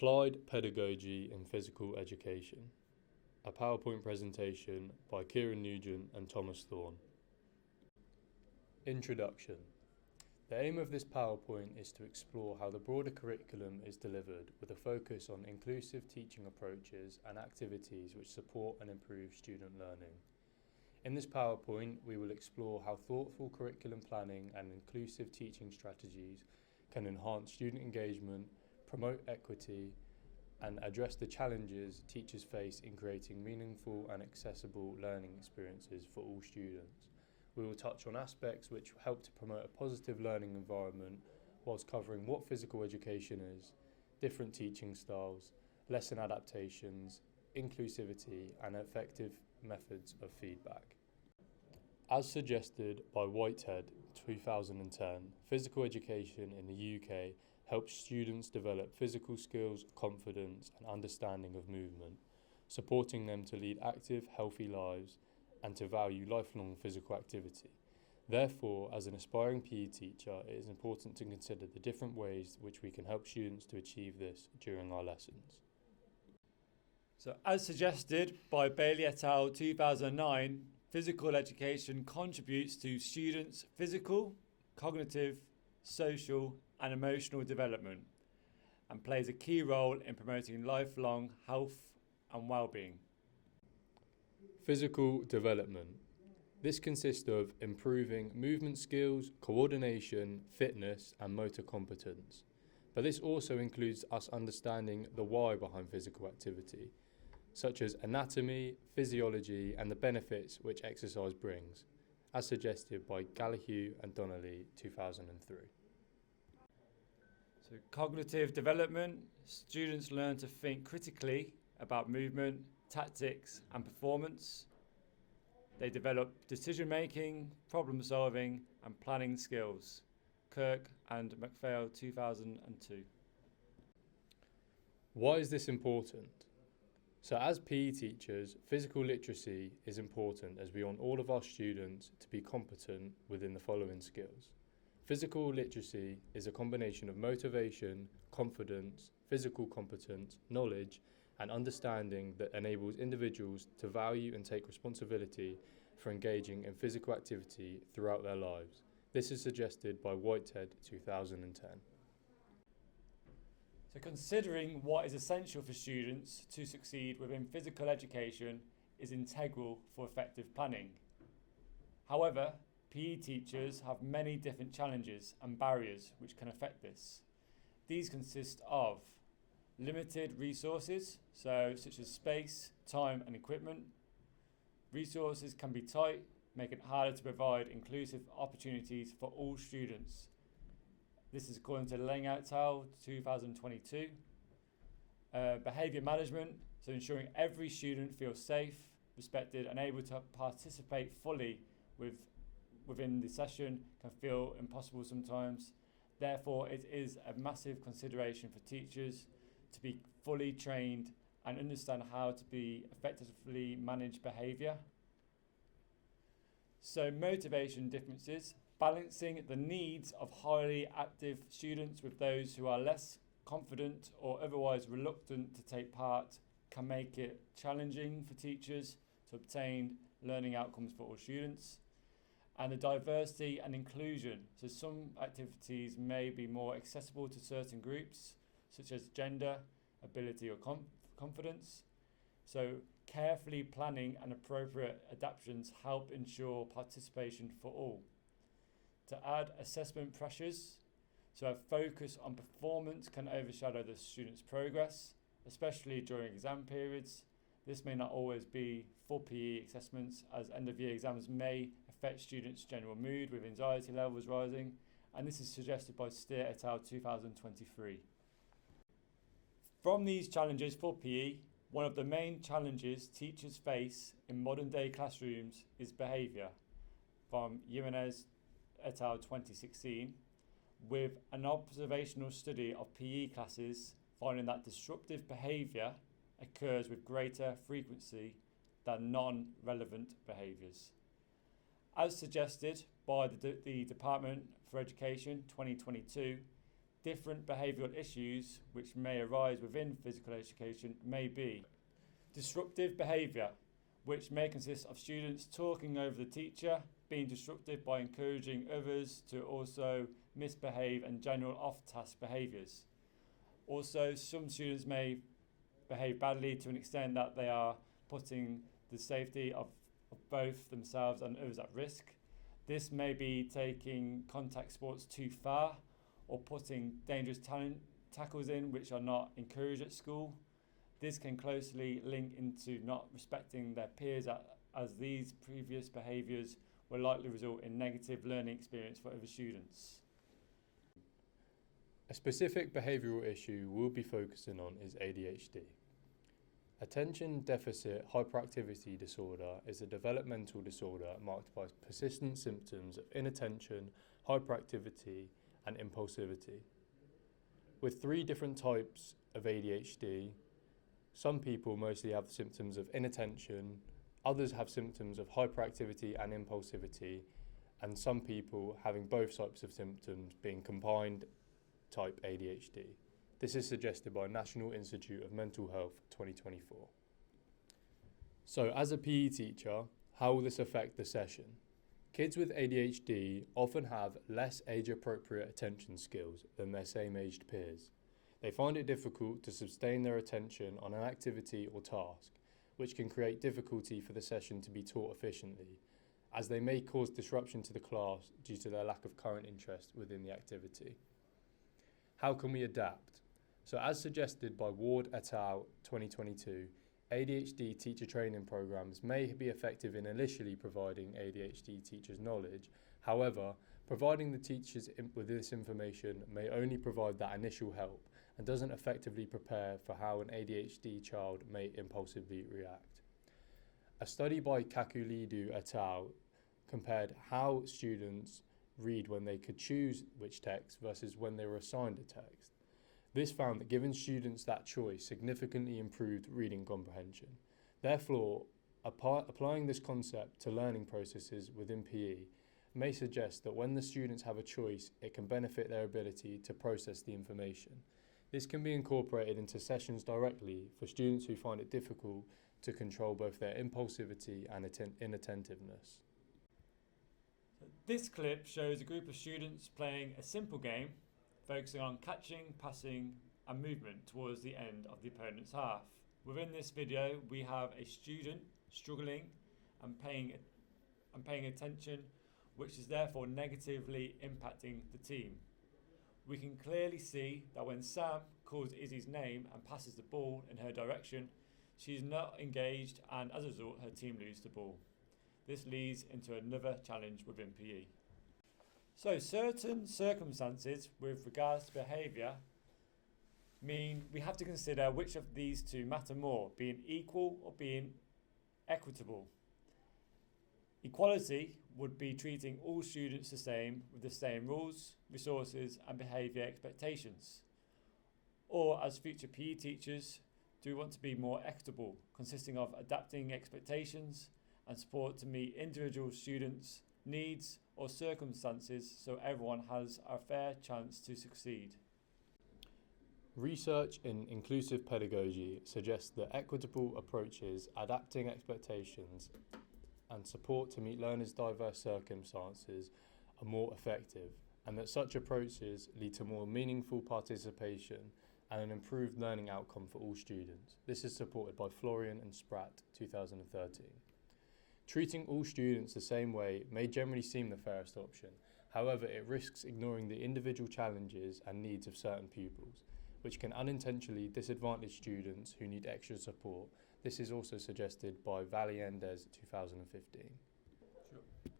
Applied Pedagogy in Physical Education, a PowerPoint presentation by Keiran, Nugent and Thomas Thorn. Introduction. The aim of this PowerPoint is to explore how the broader curriculum is delivered with a focus on inclusive teaching approaches and activities which support and improve student learning. In this PowerPoint, we will explore how thoughtful curriculum planning and inclusive teaching strategies can enhance student engagement, promote equity, and address the challenges teachers face in creating meaningful and accessible learning experiences for all students. We will touch on aspects which help to promote a positive learning environment whilst covering what physical education is, different teaching styles, lesson adaptations, inclusivity, and effective methods of feedback. As suggested by Whitehead 2010, physical education in the UK helps students develop physical skills, confidence, and understanding of movement, supporting them to lead active, healthy lives and to value lifelong physical activity. Therefore, as an aspiring PE teacher, it is important to consider the different ways which we can help students to achieve this during our lessons. So, as suggested by Bailey et al. 2009, physical education contributes to students' physical, cognitive, social, and emotional development and plays a key role in promoting lifelong health and well-being. Physical development. This consists of improving movement skills, coordination, fitness, and motor competence. But this also includes us understanding the why behind physical activity, such as anatomy, physiology, and the benefits which exercise brings, as suggested by Gallahue and Donnelly 2003. So, cognitive development, students learn to think critically about movement, tactics, and performance. They develop decision-making, problem-solving, and planning skills. Kirk and MacPhail 2002. Why is this important? So as PE teachers, physical literacy is important as we want all of our students to be competent within the following skills. Physical literacy is a combination of motivation, confidence, physical competence, knowledge, and understanding that enables individuals to value and take responsibility for engaging in physical activity throughout their lives. This is suggested by Whitehead 2010. So, considering what is essential for students to succeed within physical education is integral for effective planning. However, PE teachers have many different challenges and barriers which can affect this. These consist of limited resources, such as space, time, and equipment. Resources can be tight, making it harder to provide inclusive opportunities for all students. This is according to Lang et al. 2022. Behaviour management, so ensuring every student feels safe, respected, and able to participate fully within the session can feel impossible sometimes. Therefore, it is a massive consideration for teachers to be fully trained and understand how to be effectively manage behaviour. So, motivation differences. Balancing the needs of highly active students with those who are less confident or otherwise reluctant to take part can make it challenging for teachers to obtain learning outcomes for all students. And the diversity and inclusion. So some activities may be more accessible to certain groups, such as gender, ability or confidence. So carefully planning and appropriate adaptations help ensure participation for all. To add assessment pressures, so a focus on performance can overshadow the student's progress, especially during exam periods. This may not always be for PE assessments, as end-of-year exams may affect students' general mood with anxiety levels rising, and this is suggested by Steer et al. 2023. From these challenges for PE, one of the main challenges teachers face in modern-day classrooms is behaviour, from Jimenez et al. 2016, with an observational study of PE classes finding that disruptive behaviour occurs with greater frequency than non-relevant behaviours. As suggested by the Department for Education 2022, different behavioural issues which may arise within physical education may be disruptive behaviour, which may consist of students talking over the teacher, being disruptive by encouraging others to also misbehave, and general off-task behaviours. Also, some students may behave badly to an extent that they are putting the safety of both themselves and others at risk. This may be taking contact sports too far, or putting dangerous tackles in which are not encouraged at school. This can closely link into not respecting their peers, as these previous behaviours will likely result in negative learning experience for other students. A specific behavioural issue we'll be focusing on is ADHD. Attention Deficit Hyperactivity Disorder is a developmental disorder marked by persistent symptoms of inattention, hyperactivity, and impulsivity. With 3 different types of ADHD, some people mostly have symptoms of inattention, others have symptoms of hyperactivity and impulsivity, and some people having both types of symptoms being combined type ADHD. This is suggested by National Institute of Mental Health 2024. So as a PE teacher, how will this affect the session? Kids with ADHD often have less age-appropriate attention skills than their same-aged peers. They find it difficult to sustain their attention on an activity or task, which can create difficulty for the session to be taught efficiently, as they may cause disruption to the class due to their lack of current interest within the activity. How can we adapt? So as suggested by Ward et al. 2022, ADHD teacher training programs may be effective in initially providing ADHD teachers knowledge. However, providing the teachers with this information may only provide that initial help and doesn't effectively prepare for how an ADHD child may impulsively react. A study by Kakulidu et al. Compared how students read when they could choose which text versus when they were assigned a text. This found that giving students that choice significantly improved reading comprehension. Therefore, applying this concept to learning processes within PE may suggest that when the students have a choice, it can benefit their ability to process the information. This can be incorporated into sessions directly for students who find it difficult to control both their impulsivity and inattentiveness. This clip shows a group of students playing a simple game, focusing on catching, passing, and movement towards the end of the opponent's half. Within this video, we have a student struggling and paying attention, which is therefore negatively impacting the team. We can clearly see that when Sam calls Izzy's name and passes the ball in her direction, she's not engaged, and as a result, her team lose the ball. This leads into another challenge within PE. So certain circumstances with regards to behaviour mean we have to consider which of these two matter more, being equal or being equitable. Equality would be treating all students the same with the same rules, resources and behaviour expectations. Or as future PE teachers, do we want to be more equitable, consisting of adapting expectations and support to meet individual students' needs or circumstances so everyone has a fair chance to succeed. Research in inclusive pedagogy suggests that equitable approaches, adapting expectations, and support to meet learners' diverse circumstances are more effective, and that such approaches lead to more meaningful participation and an improved learning outcome for all students. This is supported by Florian and Spratt, 2013. Treating all students the same way may generally seem the fairest option. However, it risks ignoring the individual challenges and needs of certain pupils, which can unintentionally disadvantage students who need extra support. This is also suggested by Valiendes, 2015. Sure.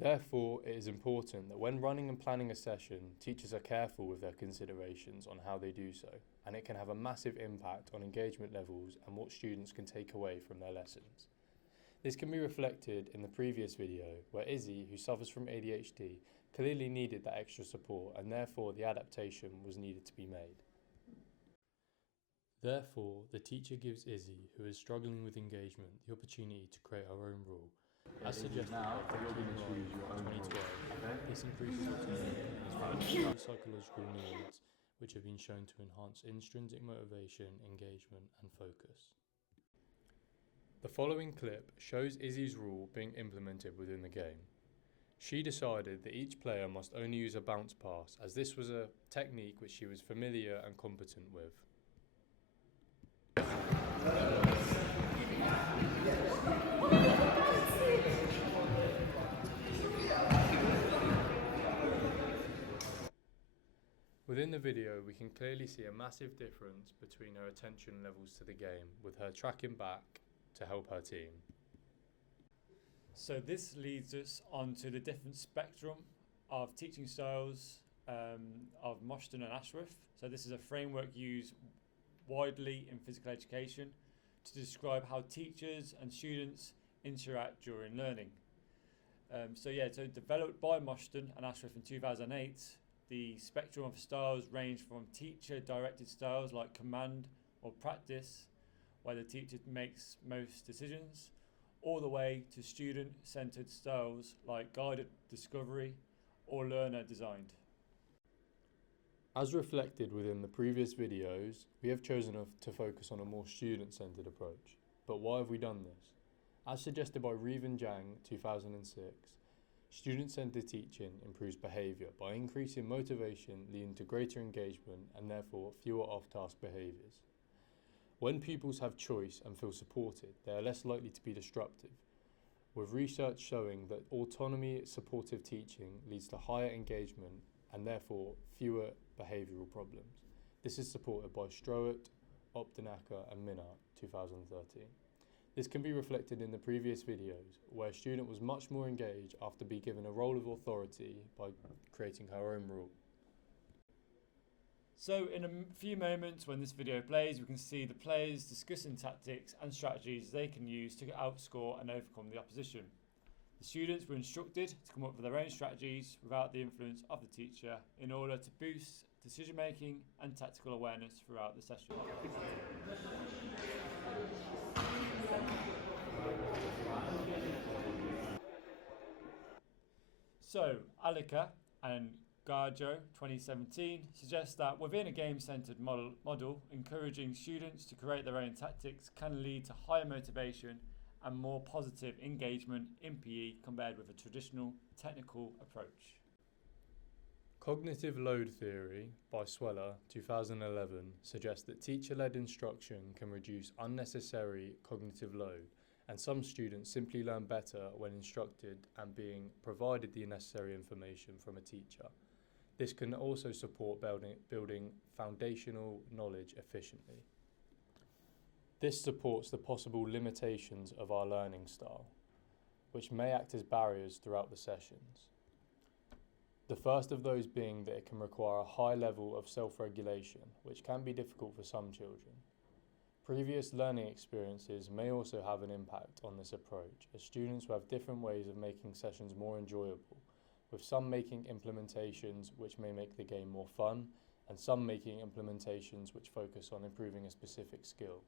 Therefore, it is important that when running and planning a session, teachers are careful with their considerations on how they do so, and it can have a massive impact on engagement levels and what students can take away from their lessons. This can be reflected in the previous video, where Izzy, who suffers from ADHD, clearly needed that extra support, and therefore the adaptation was needed to be made. Therefore, the teacher gives Izzy, who is struggling with engagement, the opportunity to create her own rule, As suggested by Keiran in 2012, this increases autonomy and is found in psychological needs, which have been shown to enhance intrinsic motivation, engagement, and focus. The following clip shows Izzy's rule being implemented within the game. She decided that each player must only use a bounce pass, as this was a technique which she was familiar and competent with. Within the video, we can clearly see a massive difference between her attention levels to the game, with her tracking back to help her team. So this leads us on to the different spectrum of teaching styles of Moshton and Ashworth. So this is a framework used widely in physical education to describe how teachers and students interact during learning. So developed by Moshton and Ashworth in 2008, the spectrum of styles range from teacher-directed styles like command or practice, where the teacher makes most decisions, all the way to student-centered styles like guided discovery or learner-designed. As reflected within the previous videos, we have chosen to focus on a more student-centered approach. But why have we done this? As suggested by Reeve and Jang 2006, student-centered teaching improves behaviour by increasing motivation, leading to greater engagement and therefore fewer off-task behaviours. When pupils have choice and feel supported, they are less likely to be disruptive, with research showing that autonomy-supportive teaching leads to higher engagement and therefore fewer behavioural problems. This is supported by Strout, Optenacker and Minna 2013. This can be reflected in the previous videos, where a student was much more engaged after being given a role of authority by creating her own rule. So in a few moments when this video plays, we can see the players discussing tactics and strategies they can use to outscore and overcome the opposition. The students were instructed to come up with their own strategies without the influence of the teacher in order to boost decision making and tactical awareness throughout the session. So Alika and Garjo 2017 suggests that within a game-centered model, encouraging students to create their own tactics can lead to higher motivation and more positive engagement in PE compared with a traditional technical approach. Cognitive load theory by Sweller 2011 suggests that teacher-led instruction can reduce unnecessary cognitive load, and some students simply learn better when instructed and being provided the necessary information from a teacher. This can also support building foundational knowledge efficiently. This supports the possible limitations of our learning style, which may act as barriers throughout the sessions. The first of those being that it can require a high level of self-regulation, which can be difficult for some children. Previous learning experiences may also have an impact on this approach, as students will have different ways of making sessions more enjoyable, with some making implementations which may make the game more fun, and some making implementations which focus on improving a specific skill.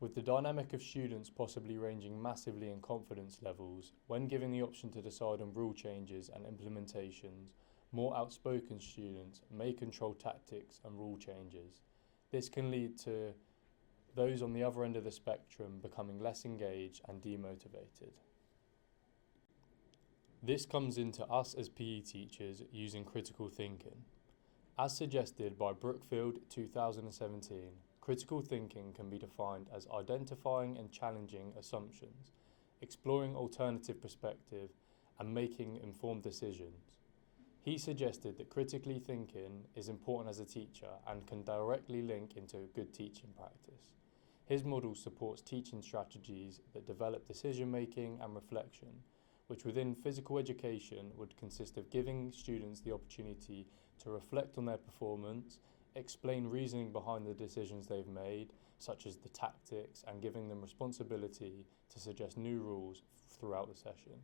With the dynamic of students possibly ranging massively in confidence levels, when given the option to decide on rule changes and implementations, more outspoken students may control tactics and rule changes. This can lead to those on the other end of the spectrum becoming less engaged and demotivated. This comes into us as PE teachers using critical thinking. As suggested by Brookfield 2017, critical thinking can be defined as identifying and challenging assumptions, exploring alternative perspective, and making informed decisions. He suggested that critically thinking is important as a teacher and can directly link into good teaching practice. His model supports teaching strategies that develop decision-making and reflection, which within physical education would consist of giving students the opportunity to reflect on their performance, explain reasoning behind the decisions they've made, such as the tactics, and giving them responsibility to suggest new rules throughout the session.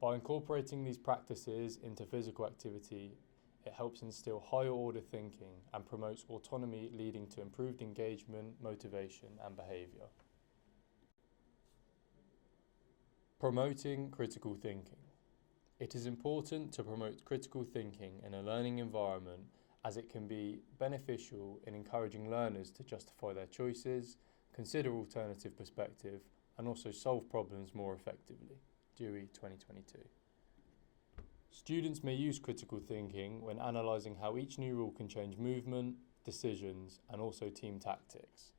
By incorporating these practices into physical activity, it helps instill higher order thinking and promotes autonomy, leading to improved engagement, motivation, and behaviour. Promoting critical thinking. It is important to promote critical thinking in a learning environment as it can be beneficial in encouraging learners to justify their choices, consider alternative perspective, and also solve problems more effectively. Dewey 2022. Students may use critical thinking when analysing how each new rule can change movement, decisions, and also team tactics.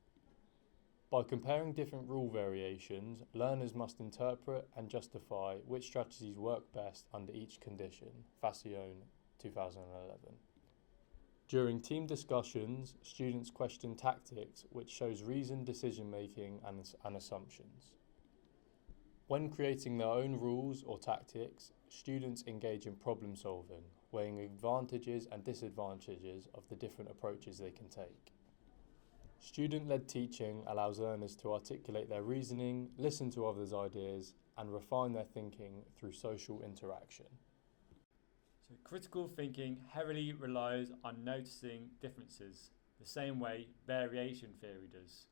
By comparing different rule variations, learners must interpret and justify which strategies work best under each condition. Facione 2011. During team discussions, students question tactics, which shows reasoned decision making and assumptions. When creating their own rules or tactics, students engage in problem solving, weighing advantages and disadvantages of the different approaches they can take. Student-led teaching allows learners to articulate their reasoning, listen to others' ideas, and refine their thinking through social interaction. So critical thinking heavily relies on noticing differences, the same way variation theory does.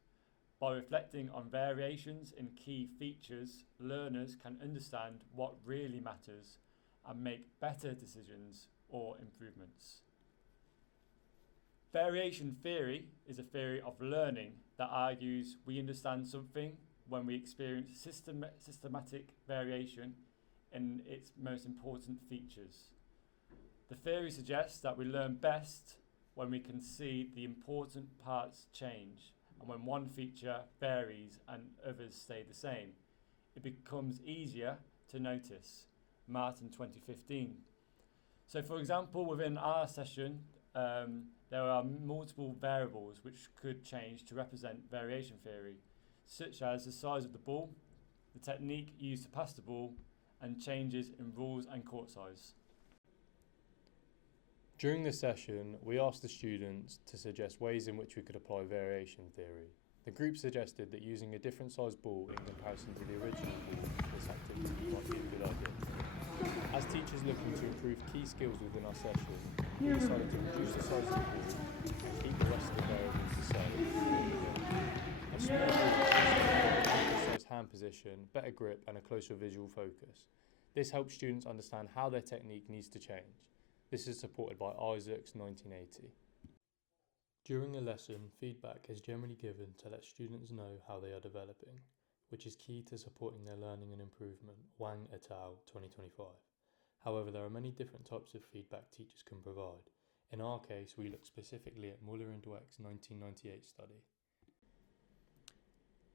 By reflecting on variations in key features, learners can understand what really matters and make better decisions or improvements. Variation theory is a theory of learning that argues we understand something when we experience systematic variation in its most important features. The theory suggests that we learn best when we can see the important parts change, and when one feature varies and others stay the same. It becomes easier to notice. Martin 2015. So for example, within our session, there are multiple variables which could change to represent variation theory, such as the size of the ball, the technique used to pass the ball, and changes in rules and court size. During the session, we asked the students to suggest ways in which we could apply variation theory. The group suggested that using a different sized ball in comparison to the original ball for this activity might be a good idea. As teachers looking to improve key skills within our session, we decided to reduce the size of the ball and keep the rest of the variables the same. A small ball emphasised hand position, better grip, and a closer visual focus. This helps students understand how their technique needs to change. This is supported by Isaacs 1980. During a lesson, feedback is generally given to let students know how they are developing, which is key to supporting their learning and improvement. Wang et al. 2025. However, there are many different types of feedback teachers can provide. In our case, we look specifically at Muller and Dweck's 1998 study.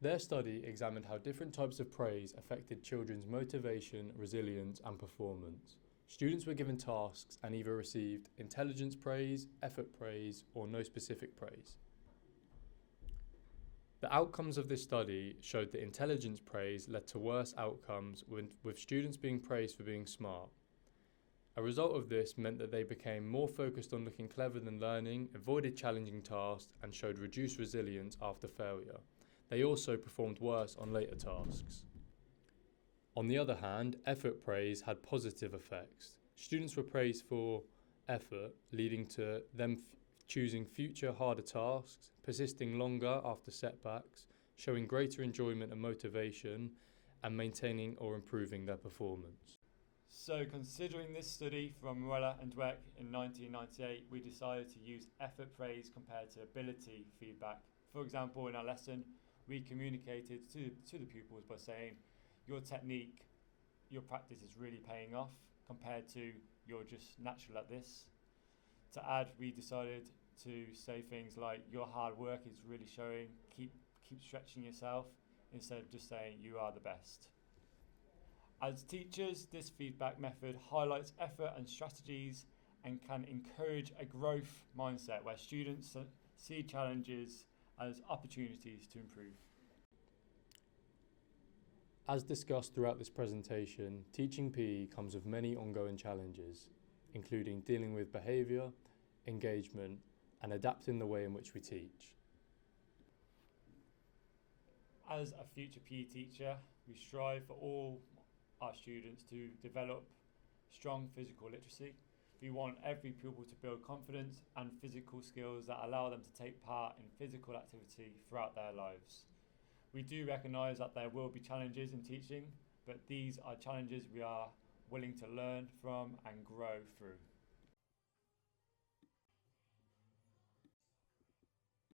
Their study examined how different types of praise affected children's motivation, resilience, and performance. Students were given tasks and either received intelligence praise, effort praise, or no specific praise. The outcomes of this study showed that intelligence praise led to worse outcomes with students being praised for being smart. A result of this meant that they became more focused on looking clever than learning, avoided challenging tasks, and showed reduced resilience after failure. They also performed worse on later tasks. On the other hand, effort praise had positive effects. Students were praised for effort, leading to them choosing future harder tasks, persisting longer after setbacks, showing greater enjoyment and motivation, and maintaining or improving their performance. So considering this study from Muller and Dweck in 1998, we decided to use effort praise compared to ability feedback. For example, in our lesson, we communicated to the pupils by saying, your technique, your practice is really paying off compared to you're just natural at this. To add, we decided to say things like your hard work is really showing, keep stretching yourself, instead of just saying you are the best. As teachers, this feedback method highlights effort and strategies and can encourage a growth mindset where students see challenges as opportunities to improve. As discussed throughout this presentation, teaching PE comes with many ongoing challenges, including dealing with behaviour, engagement, and adapting the way in which we teach. As a future PE teacher, we strive for all our students to develop strong physical literacy. We want every pupil to build confidence and physical skills that allow them to take part in physical activity throughout their lives. We do recognise that there will be challenges in teaching, but these are challenges we are willing to learn from and grow through.